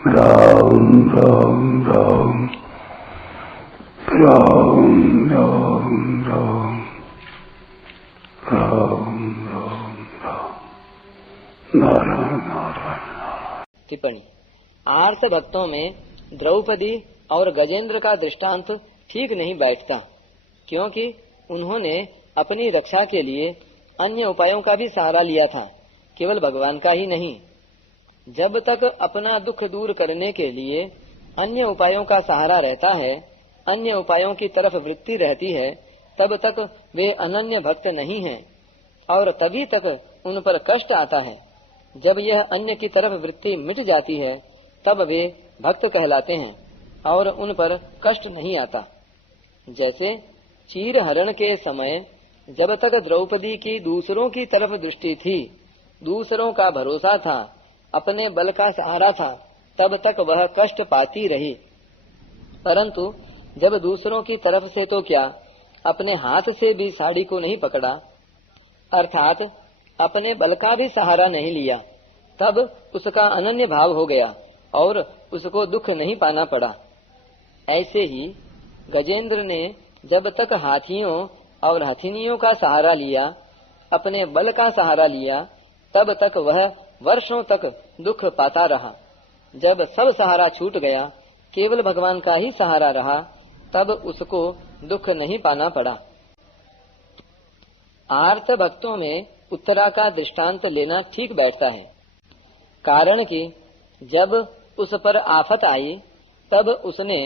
राम राम राम राम राम राम राम राम राम नारायण नारायण। टिप्पणी। आर्त भक्तों में द्रौपदी और गजेंद्र का दृष्टांत ठीक नहीं बैठता, क्योंकि उन्होंने अपनी रक्षा के लिए अन्य उपायों का भी सहारा लिया था, केवल भगवान का ही नहीं। जब तक अपना दुख दूर करने के लिए अन्य उपायों का सहारा रहता है, अन्य उपायों की तरफ वृत्ति रहती है, तब तक वे अनन्य भक्त नहीं हैं और तभी तक उन पर कष्ट आता है। जब यह अन्य की तरफ वृत्ति मिट जाती है, तब वे भक्त कहलाते हैं और उन पर कष्ट नहीं आता। जैसे चीर हरण के समय जब तक द्रौपदी की दूसरों की तरफ दृष्टि थी, दूसरों का भरोसा था, अपने बल का सहारा था, तब तक वह कष्ट पाती रही। परंतु जब दूसरों की तरफ से तो क्या, अपने हाथ से भी साड़ी को नहीं पकड़ा, अर्थात अपने बल का भी सहारा नहीं लिया, तब उसका अनन्य भाव हो गया और उसको दुख नहीं पाना पड़ा। ऐसे ही गजेंद्र ने जब तक हाथियों और हथिनियों का सहारा लिया, अपने बल का सहारा लिया, तब तक वह वर्षों तक दुख पाता रहा। जब सब सहारा छूट गया, केवल भगवान का ही सहारा रहा, तब उसको दुख नहीं पाना पड़ा। आर्त भक्तों में उत्तरा का दृष्टांत लेना ठीक बैठता है, कारण कि जब उस पर आफत आई, तब उसने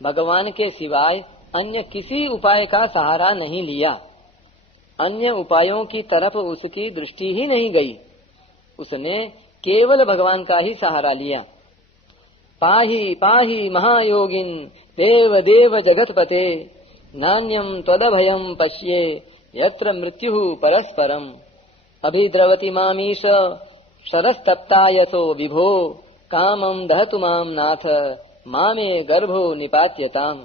भगवान के सिवाय अन्य किसी उपाय का सहारा नहीं लिया। अन्य उपायों की तरफ उसकी दृष्टि ही नहीं गई, उसने केवल भगवान का ही सहारा लिया। पाहि पाहि महायोगिन देव देव जगतपते, नान्यम त्वदभयम पश्ये यत्र मृत्युः परस्परम। अभिद्रवति मामीश शरस्तप्तायसो विभो, कामं दहतु मां नाथ मामे गर्भो निपात्यताम।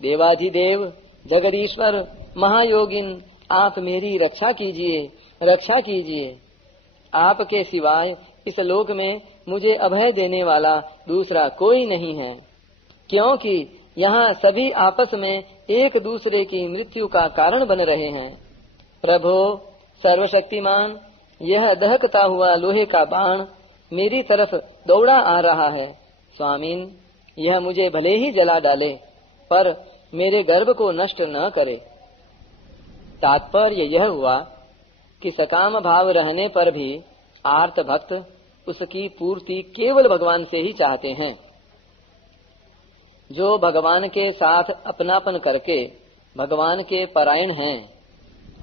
देवाधिदेव जगदीश्वर महायोगिन, आप मेरी रक्षा कीजिए, रक्षा कीजिए। आपके सिवाय इस लोक में मुझे अभय देने वाला दूसरा कोई नहीं है, क्योंकि यहाँ सभी आपस में एक दूसरे की मृत्यु का कारण बन रहे हैं। प्रभो सर्वशक्तिमान, यह दहकता हुआ लोहे का बाण मेरी तरफ दौड़ा आ रहा है। स्वामीन, यह मुझे भले ही जला डाले, पर मेरे गर्भ को नष्ट न करे। तात्पर्य यह हुआ कि सकाम भाव रहने पर भी आर्त भक्त उसकी पूर्ति केवल भगवान से ही चाहते हैं। जो भगवान के साथ अपनापन करके भगवान के परायण हैं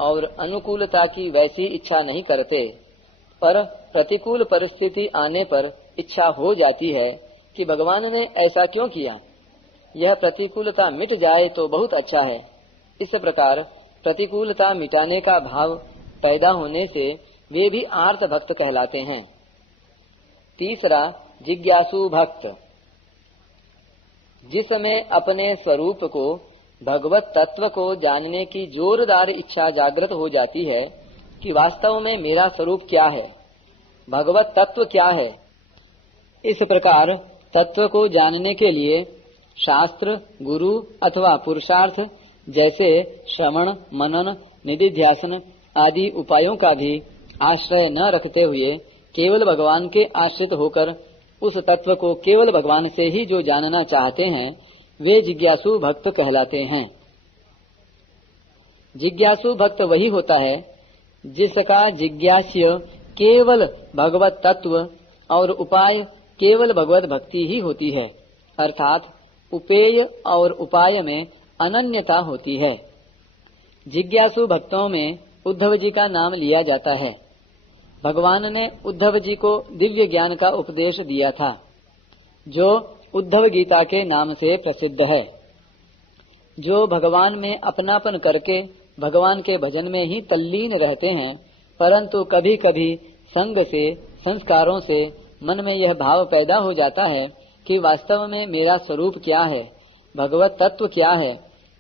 और अनुकूलता की वैसी इच्छा नहीं करते, पर प्रतिकूल परिस्थिति आने पर इच्छा हो जाती है कि भगवान ने ऐसा क्यों किया, यह प्रतिकूलता मिट जाए तो बहुत अच्छा है। इस प्रकार प्रतिकूलता मिटाने का भाव पैदा होने से वे भी आर्त भक्त कहलाते हैं। तीसरा, जिज्ञासु भक्त। जिसमें अपने स्वरूप को, भगवत तत्व को जानने की जोरदार इच्छा जागृत हो जाती है कि वास्तव में मेरा स्वरूप क्या है, भगवत तत्व क्या है। इस प्रकार तत्व को जानने के लिए शास्त्र, गुरु अथवा पुरुषार्थ जैसे श्रवण, मनन, निधिध्यासन आदि उपायों का भी आश्रय न रखते हुए केवल भगवान के आश्रित होकर उस तत्व को केवल भगवान से ही जो जानना चाहते हैं, वे जिज्ञासु भक्त कहलाते हैं। जिज्ञासु भक्त वही होता है जिसका जिज्ञास्य केवल भगवत तत्व और उपाय केवल भगवत भक्ति ही होती है, अर्थात उपेय और उपाय में अनन्यता होती है। जिज्ञासु भक्तों में उद्धव जी का नाम लिया जाता है। भगवान ने उद्धव जी को दिव्य ज्ञान का उपदेश दिया था, जो उद्धव गीता के नाम से प्रसिद्ध है। जो भगवान में अपनापन करके भगवान के भजन में ही तल्लीन रहते हैं, परंतु कभी कभी संग से, संस्कारों से मन में यह भाव पैदा हो जाता है कि वास्तव में मेरा स्वरूप क्या है, भगवत तत्व क्या है,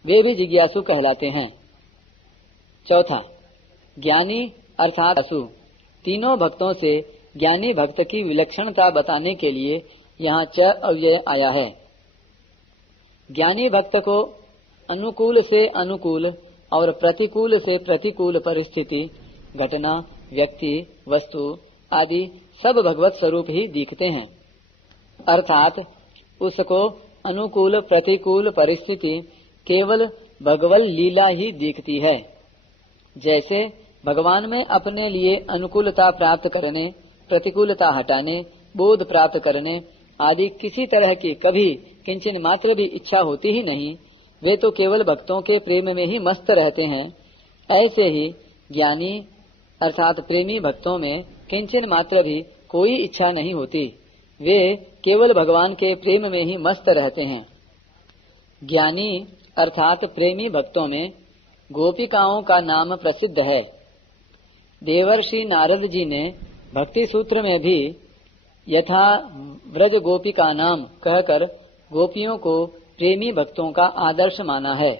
वे भी जिज्ञासु कहलाते हैं। चौथा, ज्ञानी अर्थात असु। तीनों भक्तों से ज्ञानी भक्त की विलक्षणता बताने के लिए यहाँ च अव्यय आया है। ज्ञानी भक्त को अनुकूल से अनुकूल और प्रतिकूल से प्रतिकूल परिस्थिति, घटना, व्यक्ति, वस्तु आदि सब भगवत स्वरूप ही दिखते हैं। अर्थात उसको अनुकूल प्रतिकूल परिस्थिति केवल भगवत लीला ही दिखती है। जैसे भगवान में अपने लिए अनुकूलता प्राप्त करने, प्रतिकूलता हटाने, बोध प्राप्त करने आदि किसी तरह की कभी किंचन मात्र भी इच्छा होती ही नहीं, वे तो केवल भक्तों के प्रेम में ही मस्त रहते हैं। ऐसे ही ज्ञानी अर्थात प्रेमी भक्तों में किंचन मात्र भी कोई इच्छा नहीं होती, वे केवल भगवान के प्रेम में ही मस्त रहते हैं। ज्ञानी अर्थात प्रेमी भक्तों में गोपिकाओं का नाम प्रसिद्ध है। देवर्षि नारद जी ने भक्ति सूत्र में भी यथा व्रज गोपिका नाम कहकर गोपियों को प्रेमी भक्तों का आदर्श माना है।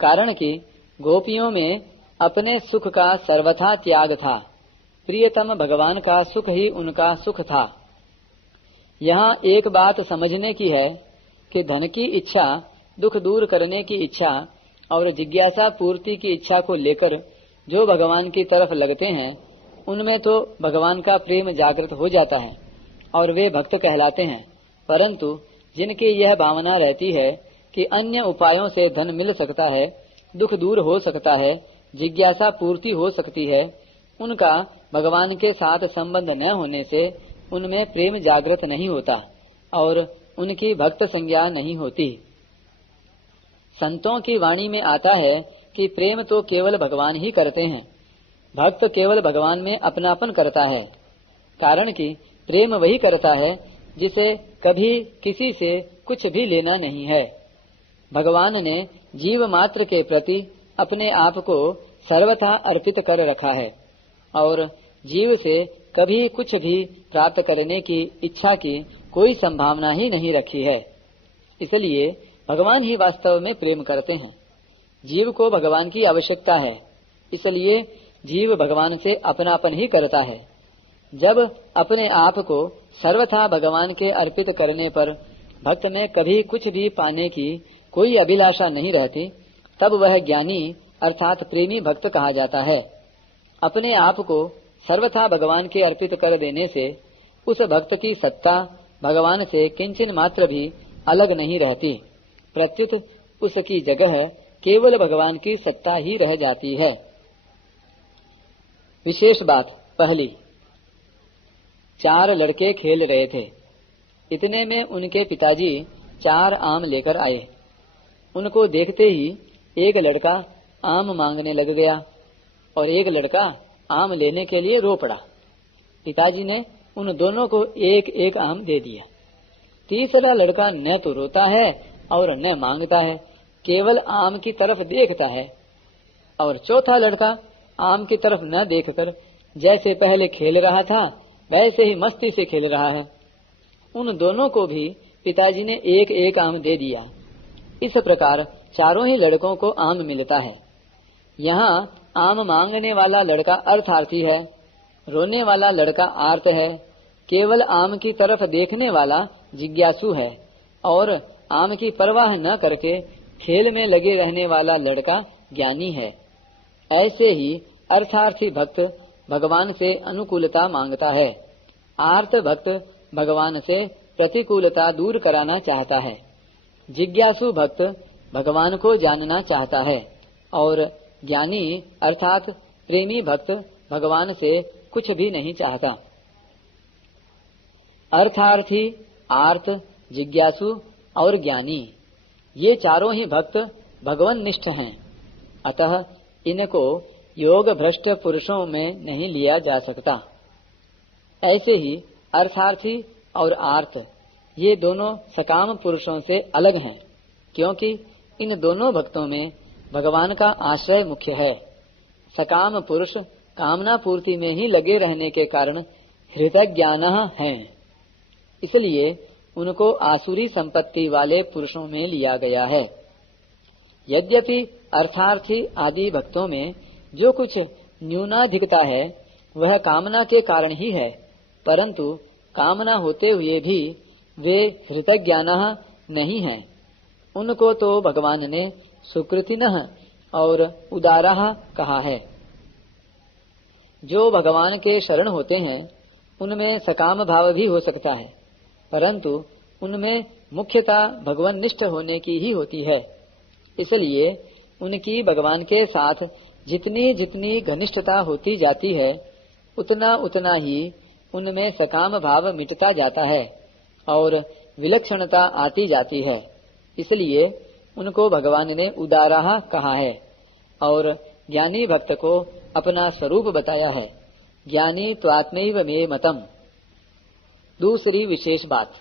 कारण कि गोपियों में अपने सुख का सर्वथा त्याग था, प्रियतम भगवान का सुख ही उनका सुख था। यहाँ एक बात समझने की है कि धन की इच्छा, दुख दूर करने की इच्छा और जिज्ञासा पूर्ति की इच्छा को लेकर जो भगवान की तरफ लगते हैं, उनमें तो भगवान का प्रेम जागृत हो जाता है और वे भक्त कहलाते हैं। परंतु जिनकी यह भावना रहती है कि अन्य उपायों से धन मिल सकता है, दुख दूर हो सकता है, जिज्ञासा पूर्ति हो सकती है, उनका भगवान के साथ संबंध न होने से उनमें प्रेम जागृत नहीं होता और उनकी भक्त संज्ञा नहीं होती। संतों की वाणी में आता है कि प्रेम तो केवल भगवान ही करते हैं, भक्त केवल भगवान में अपनापन करता है। कारण कि प्रेम वही करता है जिसे कभी किसी से कुछ भी लेना नहीं है। भगवान ने जीव मात्र के प्रति अपने आप को सर्वथा अर्पित कर रखा है और जीव से कभी कुछ भी प्राप्त करने की इच्छा की कोई संभावना ही नहीं रखी है। इसलिए भगवान ही वास्तव में प्रेम करते हैं। जीव को भगवान की आवश्यकता है, इसलिए जीव भगवान से अपनापन ही करता है। जब अपने आप को सर्वथा भगवान के अर्पित करने पर भक्त में कभी कुछ भी पाने की कोई अभिलाषा नहीं रहती, तब वह ज्ञानी अर्थात प्रेमी भक्त कहा जाता है। अपने आप को सर्वथा भगवान के अर्पित कर देने से उस भक्त की सत्ता भगवान से किंचन मात्र भी अलग नहीं रहती, प्रत्युत उसकी जगह केवल भगवान की सत्ता ही रह जाती है। विशेष बात पहली, 4 लड़के खेल रहे थे। इतने में उनके पिताजी 4 आम लेकर आए। उनको देखते ही एक लड़का आम मांगने लग गया और एक लड़का आम लेने के लिए रो पड़ा। पिताजी ने उन दोनों को एक एक आम दे दिया। तीसरा लड़का न तो रोता है और न मांगता है, केवल आम की तरफ देखता है। और चौथा लड़का आम की तरफ न देखकर जैसे पहले खेल रहा था वैसे ही मस्ती से खेल रहा है। उन दोनों को भी पिताजी ने एक एक आम दे दिया। इस प्रकार चारों ही लड़कों को आम मिलता है। यहाँ आम मांगने वाला लड़का अर्थार्थी है, रोने वाला लड़का आर्त है, केवल आम की तरफ देखने वाला जिज्ञासु है और आम की परवाह न करके खेल में लगे रहने वाला लड़का ज्ञानी है। ऐसे ही अर्थार्थी भक्त भगवान से अनुकूलता मांगता है, आर्त भक्त भगवान से प्रतिकूलता दूर कराना चाहता है, जिज्ञासु भक्त भगवान को जानना चाहता है और ज्ञानी अर्थात प्रेमी भक्त भगवान से कुछ भी नहीं चाहता। अर्थार्थी, आर्त, जिज्ञासु और ज्ञानी ये चारों ही भक्त भगवान निष्ठ हैं। अतः इनको योग भ्रष्ट पुरुषों में नहीं लिया जा सकता। ऐसे ही अर्थार्थी और आर्त ये दोनों सकाम पुरुषों से अलग हैं, क्योंकि इन दोनों भक्तों में भगवान का आश्रय मुख्य है। सकाम पुरुष कामना पूर्ति में ही लगे रहने के कारण हृतज्ञान हैं, इसलिए उनको आसुरी संपत्ति वाले पुरुषों में लिया गया है। यद्यपि अर्थार्थी आदि भक्तों में जो कुछ न्यूनाधिकता है वह कामना के कारण ही है, परंतु कामना होते हुए भी वे हृतज्ञानः नहीं हैं। उनको तो भगवान ने सुकृतिनः और उदारः कहा है। जो भगवान के शरण होते हैं उनमें सकाम भाव भी हो सकता है, परंतु उनमें मुख्यता भगवाननिष्ठ होने की ही होती है। इसलिए उनकी भगवान के साथ जितनी जितनी घनिष्ठता होती जाती है उतना उतना ही उनमें सकाम भाव मिटता जाता है और विलक्षणता आती जाती है। इसलिए उनको भगवान ने उदाराः कहा है और ज्ञानी भक्त को अपना स्वरूप बताया है। ज्ञानी त्वात्मैव मे मतम। दूसरी विशेष बात,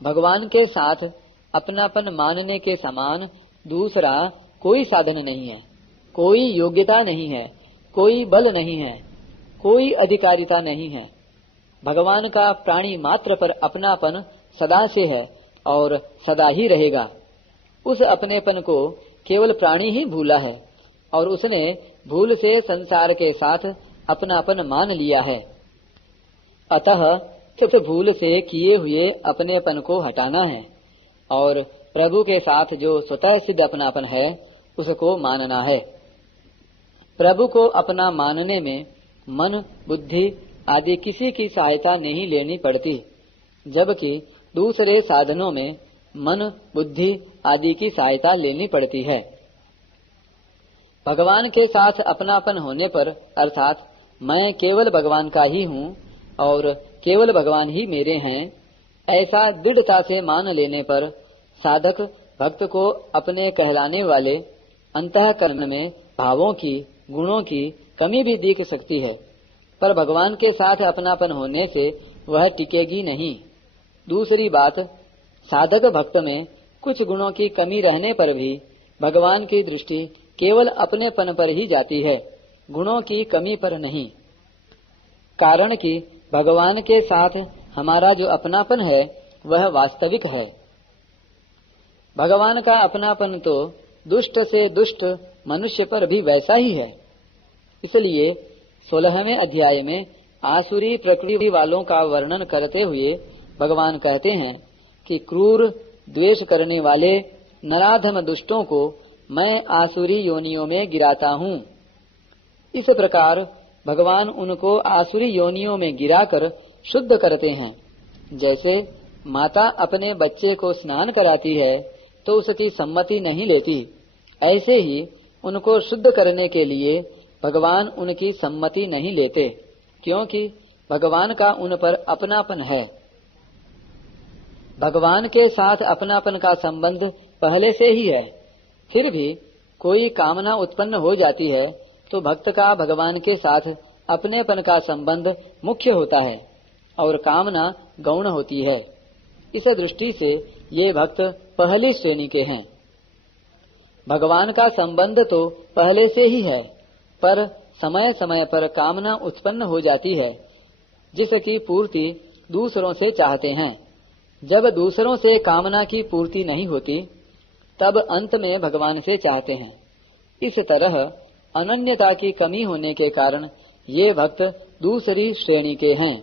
भगवान के साथ अपनापन मानने के समान दूसरा कोई साधन नहीं है, कोई योग्यता नहीं है, कोई बल नहीं है, कोई अधिकारिता नहीं है। भगवान का प्राणी मात्र पर अपनापन सदा से है और सदा ही रहेगा। उस अपनेपन को केवल प्राणी ही भूला है और उसने भूल से संसार के साथ अपनापन मान लिया है। अतः सिर्फ भूल से किए हुए अपनेपन को हटाना है और प्रभु के साथ जो स्वतः सिद्ध अपनापन है उसको मानना है। प्रभु को अपना मानने में मन, बुद्धि आदि किसी की सहायता नहीं लेनी पड़ती, जबकि दूसरे साधनों में मन, बुद्धि आदि की सहायता लेनी पड़ती है। भगवान के साथ अपनापन होने पर अर्थात मैं केवल भगवान का ही हूँ और केवल भगवान ही मेरे हैं, ऐसा दृढ़ता से मान लेने पर साधक भक्त को अपने कहलाने वाले अंतःकरण में भावों की, गुणों की कमी भी दिख सकती है, पर भगवान के साथ अपनापन होने से वह टिकेगी नहीं। दूसरी बात, साधक भक्त में कुछ गुणों की कमी रहने पर भी भगवान की दृष्टि केवल अपनेपन पर ही जाती है, गुणों की कमी पर नहीं। कारण कि भगवान के साथ हमारा जो अपनापन है वह वास्तविक है। भगवान का अपनापन तो दुष्ट से दुष्ट मनुष्य पर भी वैसा ही है। इसलिए 16वें अध्याय में आसुरी प्रकृति वालों का वर्णन करते हुए भगवान कहते हैं कि क्रूर द्वेष करने वाले नराधम दुष्टों को मैं आसुरी योनियों में गिराता हूँ। इस प्रकार भगवान उनको आसुरी योनियों में गिराकर शुद्ध करते हैं। जैसे माता अपने बच्चे को स्नान कराती है तो उसकी सम्मति नहीं लेती, ऐसे ही उनको शुद्ध करने के लिए भगवान उनकी सम्मति नहीं लेते, क्योंकि भगवान का उन पर अपनापन है। भगवान के साथ अपनापन का संबंध पहले से ही है, फिर भी कोई कामना उत्पन्न हो जाती है तो भक्त का भगवान के साथ अपनेपन का संबंध मुख्य होता है और कामना गौण होती है। इस दृष्टि से ये भक्त पहली श्रेणी के हैं। भगवान का संबंध तो पहले से ही है, पर समय समय पर कामना उत्पन्न हो जाती है जिसकी पूर्ति दूसरों से चाहते हैं। जब दूसरों से कामना की पूर्ति नहीं होती तब अंत में भगवान से चाहते हैं। इस तरह अनन्यता की कमी होने के कारण ये भक्त दूसरी श्रेणी के हैं।